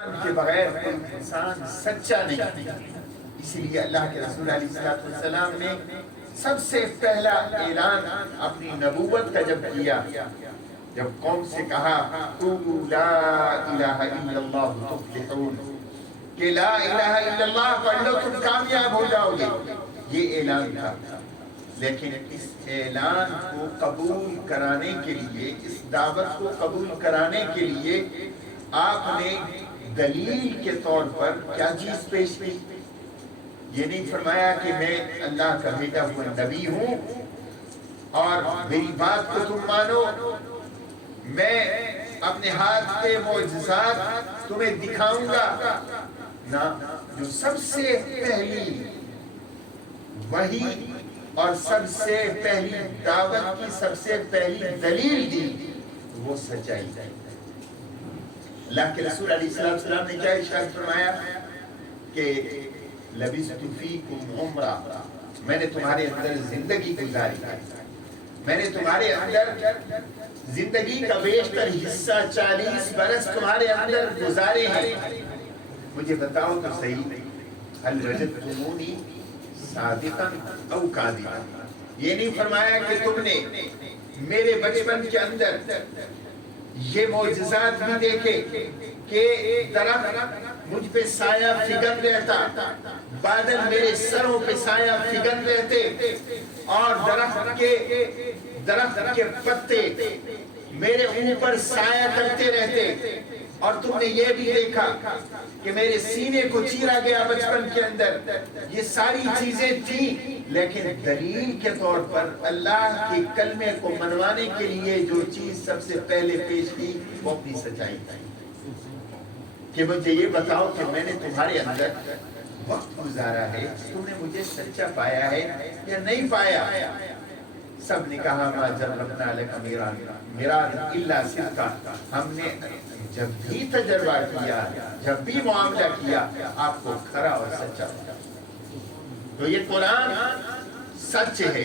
کے بغیر کوئی انسان سچا نہیں. اسی لیے اللہ کے رسول علیہ السلام نے سب سے پہلا اعلان اپنی نبوت کا جب کیا، جب قوم سے کہا قولوا لا الہ الا اللہ تفلحون، کہ لا الہ الا اللہ پڑھ لو تم کامیاب ہو جاؤ گے، یہ اعلان تھا. لیکن اس اعلان کو قبول کرانے کے لیے، اس دعوت کو قبول کرانے کے لیے آپ نے دلیل کے طور پر کیا چیز پیش کی؟ یہ نہیں فرمایا کہ میں اللہ کا بھیجا ہوا نبی ہوں اور میری بات کو تم مانو، میں اپنے ہاتھ کے معجزات تمہیں دکھاؤں گا. نہ، جو سب سے پہلی وحی اور سب سے پہلی دعوت کی سب سے پہلی دلیل دی وہ سچائی ہے. اللہ کے رسول علیہ السلام نے کیا ارشاد فرمایا کہ لبثت فیکم عمرہ، میں نے تمہارے اندر زندگی گزاری ہے، میں نے تمہارے اندر زندگی کا بیشتر حصہ 40 برس تمہارے اندر گزارے ہیں. مجھے بتاؤ تو صحیح، هل وجدتمونی صادقا او کاذبا. یہ نہیں فرمایا کہ تم نے میرے بچپن کے اندر یہ معجزات بھی دیکھے کہ درخت مجھ پہ سایہ فگن رہتا، بادل میرے سروں پہ سایہ فگن رہتے، اور درخت کے پتے میرے اوپر سایہ کرتے رہتے. اور تم نے یہ بھی دیکھا کہ میرے سینے کو چیرا گیا بچپن کے اندر. یہ ساری چیزیں تھیں، لیکن دلیل کے طور پر اللہ کے کلمے کو منوانے کے لیے جو چیز سب سے پہلے پیش کی وہ اپنی سچائی تھی کہ مجھے یہ بتاؤ کہ میں نے تمہارے اندر وقت گزارا ہے، تم نے مجھے سچا پایا ہے یا نہیں پایا؟ سب نے کہا ما جربنا لک میران الا صدقا، ہم نے جب بھی تجربہ کیا، جب بھی معاملہ کیا، آپ کو کھرا اور سچا پایا. تو یہ قرآن سچ ہے،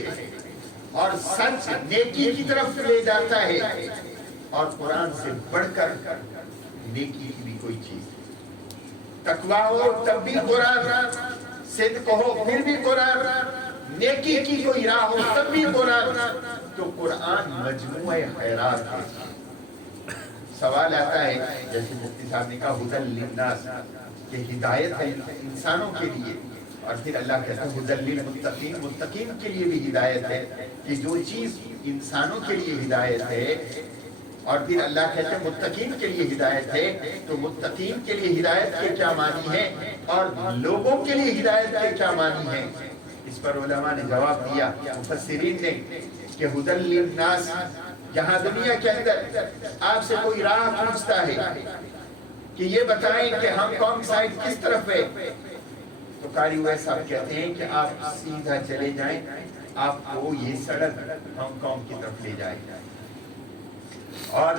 اور سچ نیکی کی طرف لے جاتا ہے، اور قرآن سے بڑھ کر نیکی کی بھی کوئی چیز نہیں. تقویٰ ہو تب بھی قرآن، صدق ہو پھر بھی قرآن، نیکی کی کوئی راہ ہو تب بھی قرآن. تو قرآن مجموعہ خیرات ہے. سوال آتا ہے، جیسے مفتی صاحب نے کہا ہدی للناس، کہ ہدایت ہے انسانوں کے لیے، اور پھر اللہ کہتا ہے ہدی للمتقین، متقین کے لیے بھی ہدایت ہے. کہ جو چیز انسانوں کے لیے ہدایت ہے، اور پھر اللہ کہتے ہیں متقین کے لیے ہدایت ہے، تو متقین کے لیے ہدایت کے کیا معنی ہے اور لوگوں کے لیے ہدایت کے کیا معنی ہے؟ اس پر علماء نے جواب دیا، مفسرین نے، کہ ہدی للناس، یہاں دنیا کے اندر آپ سے کوئی راہ پوچھتا ہے کہ یہ بتائیں کہ ہانگ کانگ سائڈ کس طرف ہے، تو قاری اویس صاحب کہتے ہیں کہ آپ سیدھا چلے جائیں، آپ کو یہ سڑک ہانگ کانگ کی طرف لے جائے. اور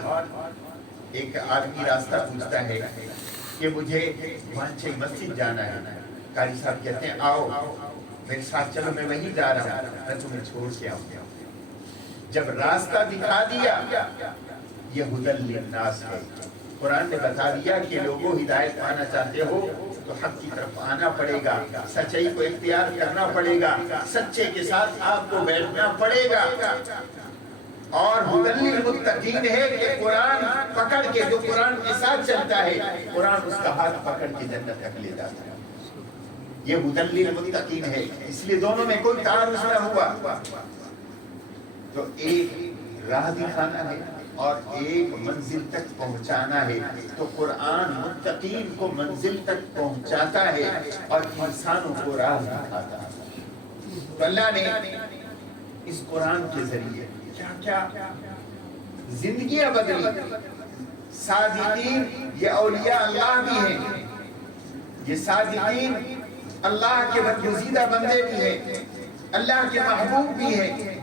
ایک آدمی راستہ پوچھتا ہے کہ مجھے وانچے مسجد جانا ہے، قاری صاحب کہتے ہیں آؤ میرے ساتھ چلو، میں وہیں جا رہا ہوں، میں تمہیں چھوڑ کے آؤں گا. جب راستہ دکھا دیا، یہ ہدی للناس ہے. قرآن نے بتا دیا کہ لوگوں ہدایت پانا چاہتے ہو تو حق کی طرف آنا پڑے گا، سچائی کو اختیار کرنا پڑے گا، سچے کے ساتھ آپ کو بیٹھنا پڑے گا. اور ہدی للمتقین ہے کہ قرآن پکڑ کے، جو قرآن کے ساتھ چلتا ہے، قرآن اس کا ہاتھ پکڑ کے جنت تک لے جاتا ہے. یہ ہدی للمتقین ہے. اس لیے دونوں میں کوئی تعارض نہ ہوا. تو ایک راہ دکھانا ہے اور ایک منزل تک پہنچانا ہے. تو قرآن متقین کو منزل تک پہنچاتا ہے اور انسانوں کو راہ دکھاتا ہے. تو اللہ نے اس قرآن کے ذریعے کیا کیا زندگیاں بدلی. صادقین یہ اولیاء اللہ بھی ہیں، یہ صادقین اللہ کے برگزیدہ بندے بھی ہیں، اللہ کے محبوب بھی ہیں.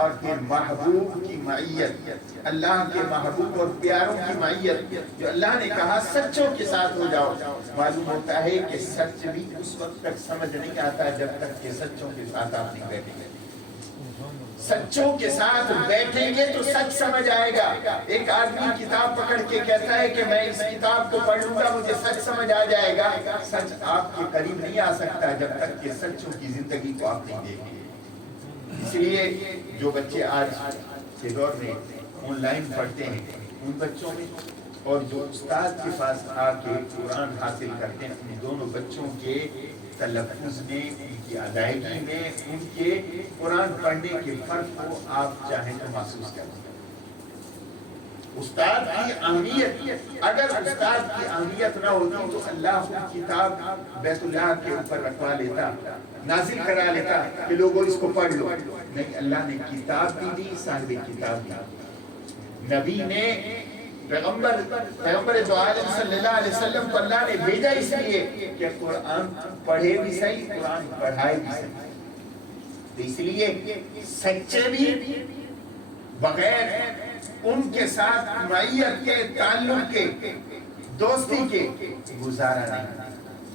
اور پھر محبوب کی معیت، اللہ کے محبوب اور پیاروں کی معیت، جو اللہ نے کہا سچوں کے ساتھ ہو جاؤ. معلوم ہوتا ہے کہ سچ بھی اس وقت تک سمجھ نہیں آتا جب تک کہ سچوں کے ساتھ آپ نہیں بیٹھے. سچوں کے ساتھ بیٹھیں گے تو سچ سمجھ آئے گا. ایک آدمی کتاب پکڑ کے کہتا ہے کہ میں اس کتاب کو پڑھ لوں گا مجھے سچ سمجھ آ جائے گا. سچ آپ کے قریب نہیں آ سکتا جب تک کہ سچوں کی زندگی کو آپ نہیں دیکھیں گے. اس لیے جو بچے آج کے دور میں آن لائن پڑھتے ہیں ان بچوں میں اور جو استاد کے پاس آ کے قرآن حاصل کرتے ہیں ان دونوں بچوں کے تلفظ میں، ان کی ادائیگی میں، ان کے قرآن پڑھنے کے فرق کو آپ چاہیں تو محسوس کریں. استاد کی اہمیت، اگر استاد کی اہمیت نہ ہوتی تو اللہ کی کتاب بیت اللہ کے اوپر رکھوا لیتا، نازل کرا لیتا کہ لوگوں اس کو پڑھ لو. نہیں، اللہ نے کتاب بھی دی، صاحب کتاب دی. نبی نے پیغمبر دو عالم صلی اللہ علیہ وسلم کو اللہ نے بھیجا اس لیے کہ قرآن پڑھے بھی صحیح، قرآن پڑھائے بھی صحیح. تو اس لیے سچے بھی بغیر ان کے ساتھ معیت کے، تعلق کے، دوستی کے گزارا نہیں،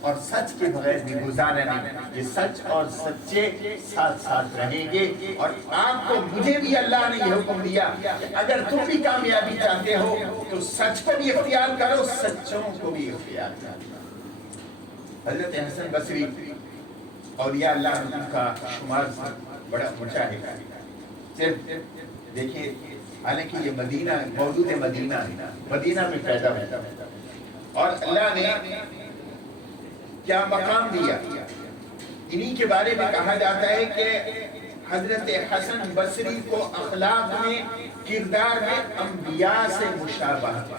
اور سچ کے بغیر بھی گزارا نہیں. یہ سچ اور سچے ساتھ ساتھ رہیں گے. اور آپ کو، مجھے بھی اللہ نے یہ حکم دیا کہ اگر تم بھی کامیابی چاہتے ہو تو سچ کو بھی اختیار کرو، سچوں کو بھی اختیار کرو. حضرت حسن بصری اولیاء اللہ کا شمار بڑا اونچا ہے. صرف دیکھیے، حالانکہ یہ مدینہ مولود مدینہ ہے، مدینہ میں پیدا ہوتا ہے، اور اللہ نے کیا مقام دیا. انہی کے بارے میں کہا جاتا ہے کہ حضرت حسن بصری کو اخلاق میں، کردار میں انبیاء سے مشابہت،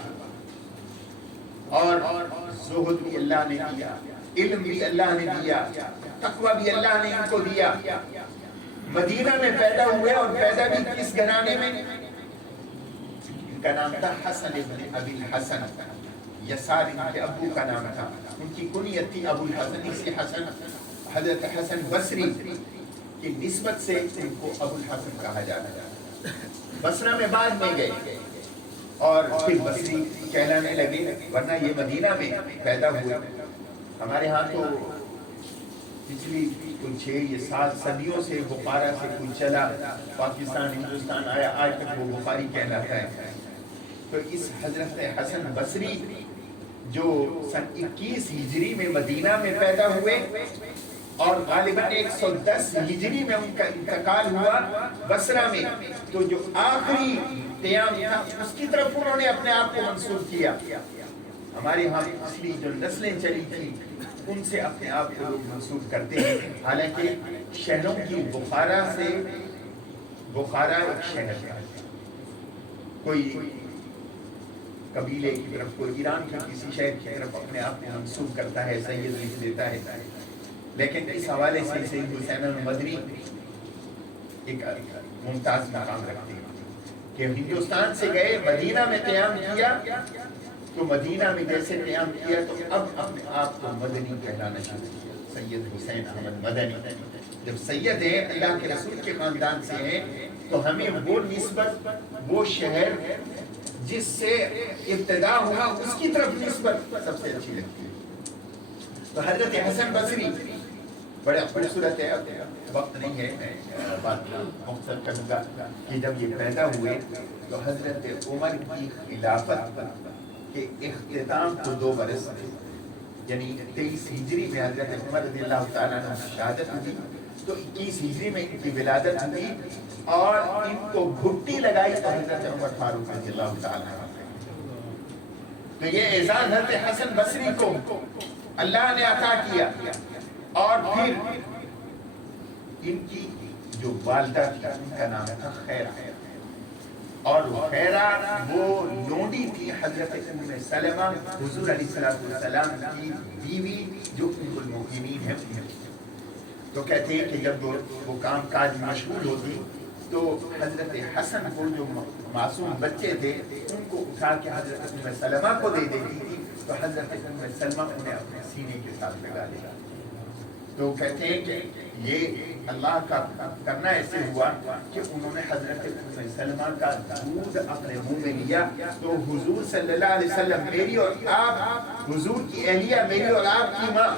اور زہد بھی اللہ نے دیا، علم بھی اللہ نے دیا، تقوی بھی اللہ نے ان کو دیا. مدینہ میں پیدا ہوئے، اور پیدا بھی کس گھرانے میں؟ ان کا نام تھا حسن ابن ابی الحسن، یسار ان کے ابو کا نام تھا. ان کی کنیت تھی ابو الحسن. اسی حسن، حضرت حسن بصری کی نسبت سے ان کو ابو الحسن کہا جاتا ہے. بصرہ میں بعد میں گئے اور پھر بصری کہلانے لگے، ورنہ یہ مدینہ میں پیدا ہوئے. ہمارے ہاں تو پچھلی کچھ 6 یا 7 صدیوں سے بخارا سے کوئی چلا، پاکستان ہندوستان آیا، آج تک وہ بخاری کہلاتا ہے. تو اس حضرت حسن بصری جو سن 21 ہجری میں مدینہ میں پیدا ہوئے، اور غالباً 110 ہجری میں ان کا انتقال ہوا بصرہ میں، تو جو آخری قیام تھا اس کی طرف انہوں نے اپنے آپ کو منسوب کیا. ہمارے ہاں پچھلی جو نسلیں چلی تھی ان سے اپنے آپ کو لوگ منسوب کرتے ہیں. حالانکہ شہروں کی بخارا سے، بخارا ایک شہر ہے، کوئی قبیلے کی طرف، کوئی ایران کے کسی شہر کی طرف اپنے آپ کو منسوب کرتا ہے، سید لکھ دیتا ہے. لیکن اس حوالے سے سید حسین المدنی ایک ممتاز مقام رکھتے ہیں کہ ہندوستان سے گئے، مدینہ میں قیام کیا، تو مدینہ میں جیسے قیام کیا تو اب اپنے آپ کو مدنی کہلانا شروع کیا، سید حسین احمد مدنی. جب سید ہیں، اللہ کے رسول کے خاندان سے ہیں، تو ہمیں وہ نسبت، وہ شہر جس سے ابتدا ہوا اس کی طرف نسبت سب سے اچھی لگتی ہے. تو حضرت حسن بصری بڑے خوبصورت ہے. وقت نہیں ہے، میں بات مختصر کروں گا کہ جب یہ پیدا ہوئے تو حضرت عمر کی خلافت کے اختتام کو 2 برس تھے، یعنی 23 ہجری میں حضرت عمر رضی اللہ تعالیٰ عنہ کی شہادت ہوئی، تو 21 ہجری میں ان کی ولادت ہوئی، اور ان کو گھٹی لگائی تو حضرت عمر فاروق رضی اللہ تعالیٰ عنہ. تو یہ اعزاز حضرت حسن بصری کو اللہ نے عطا کیا. اور پھر ان کی جو والدہ تھی ان کا نام تھا خیرہ، اور خیرہ وہ لونڈی تھی حضرت ام سلمہ حضور علیہ السلام کی بیوی جو ام المؤمنین ہے. تو کہتے ہیں کہ جب وہ کام کاج مشغول ہوتی تو حضرت حسن کو جو معصوم بچے تھے ان کو اٹھا کے حضرت ام سلمہ کو دے دیتی تھی، تو حضرت ام سلمہ انہیں اپنے سینے کے ساتھ لگا دیا. تو کہتے ہیں کہ یہ اللہ کا کرنا ایسے ہوا کہ انہوں نے حضرت ام سلمہ کا دودھ اپنے منہ میں لیا، تو حضور صلی اللہ علیہ وسلم، میری اور آپ، حضور کی اہلیہ میری اور آپ کی ماں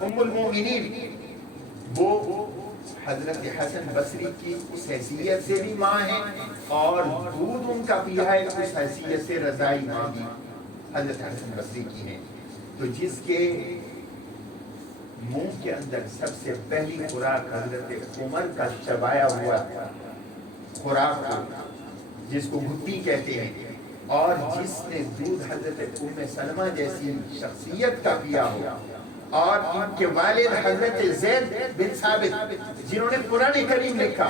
ام المومنین، وہ حضرت حسن بصری کی اس حیثیت سے بھی ماں ہے اور دودھ ان کا پیا ہے اس حیثیت سے رضائی ماں بھی حضرت حسن بصری کی ہے. تو جس کے منہ کے اندر سب سے پہلی خوراک حضرت عمر کا چبایا ہوا خوراک کو جس کو گھٹی کہتے ہیں اور جس نے دودھ حضرت ام سلمہ جیسی شخصیت کا پیا ہو اور ان کے والد حضرت زید بن ثابت جنہوں نے قرآن کریم لکھا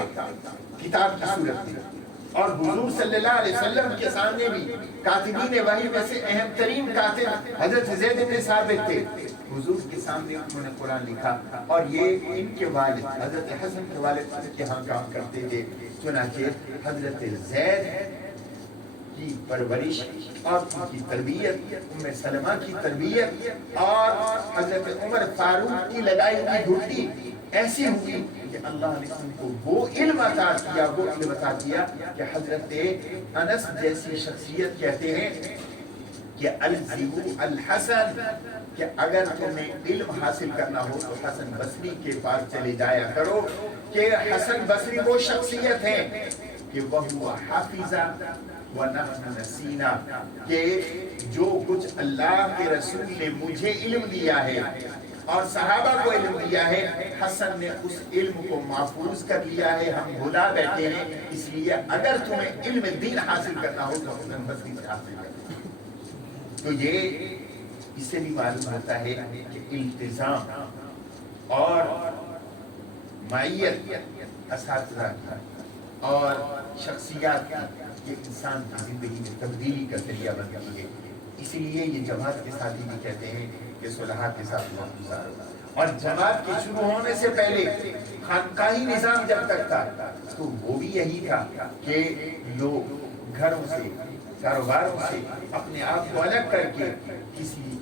کتاب کی صورت میں اور حضور صلی اللہ علیہ وسلم کے سامنے بھی کاتبین وحی میں سے اہم ترین کاتب حضرت زید بن ثابت تھے. حضور کے سامنے انہوں نے قرآن لکھا اور یہ ان کے والد حضرت حسن کے والد ان کے ہاں کام کرتے تھے. چنانچہ حضرت زید کی پرورش اور ان کی تربیت ام سلمہ کی تربیت اور حضرت عمر فاروق کی لگائی ہوئی گھٹی ایسی ہوئی کہ اللہ نے ان کو وہ علم عطا کیا کہ حضرت انس جیسی شخصیت کہتے ہیں کہ الزموا الحسن کہ اگر تمہیں علم حاصل کرنا ہو تو حسن بصری کے پاس چلے جایا کرو کہ حسن بصری وہ شخصیت ہے کہ وہ حافظہ وَنَحْنُ نَسِينَا کہ جو کچھ اللہ کے رسول نے مجھے علم دیا ہے اور صحابہ کو علم دیا ہے حسن نے اس علم کو محفوظ کر لیا ہے. ہم بھلا بیٹھے ہیں اس لیے اگر تمہیں علم دین حاصل کرنا ہو تو حسن بصری سے حاصل کرنا. تو یہ اس سے بھی معلوم ہوتا ہے کہ التزام اور معیت اساتذہ اور شخصیات یہ انسان کی زندگی میں تبدیلی کا ذریعہ بنتی ہے. اسی لیے یہ جماعت کے ساتھی بھی کہتے ہیں کہ صلحاء کے ساتھ وقت گزارو. اور جماعت کے شروع ہونے سے پہلے خانقاہی نظام جب تک تھا تو وہ بھی یہی تھا کہ لوگ گھروں سے کاروباروں سے اپنے آپ کو الگ کر کے کسی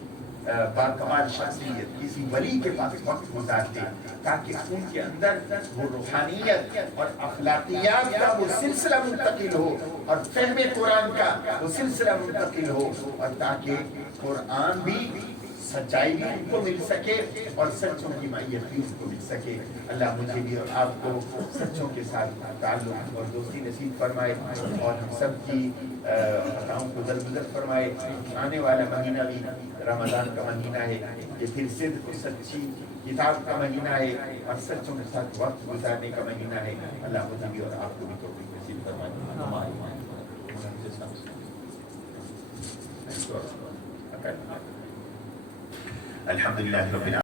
باکمال شخصیت کسی ولی کے پاس وقت گزارتے تاکہ ان کے اندر وہ روحانیت اور اخلاقیات کا وہ سلسلہ منتقل ہو اور فہم قرآن کا وہ سلسلہ منتقل ہو اور تاکہ قرآن بھی سچائی بھی ان کو مل سکے اور سچوں کی معیت بھی ان کو مل سکے. اللہ مجھے بھی اور آپ کو سچوں کے ساتھ تعلق اور دوستی نصیب فرمائے اور ہم سب کی خطاؤں کو درگزر فرمائے. آنے والا مہینہ بھی رمضان کا مہینہ ہے یہ پھر صدق و سچی کتاب کا مہینہ ہے اور سچوں کے ساتھ وقت گزارنے کا مہینہ ہے. اللہ مجھے بھی اور آپ کو بھی توفیق نصیب فرمائے. الحمدللہ رب العالمین.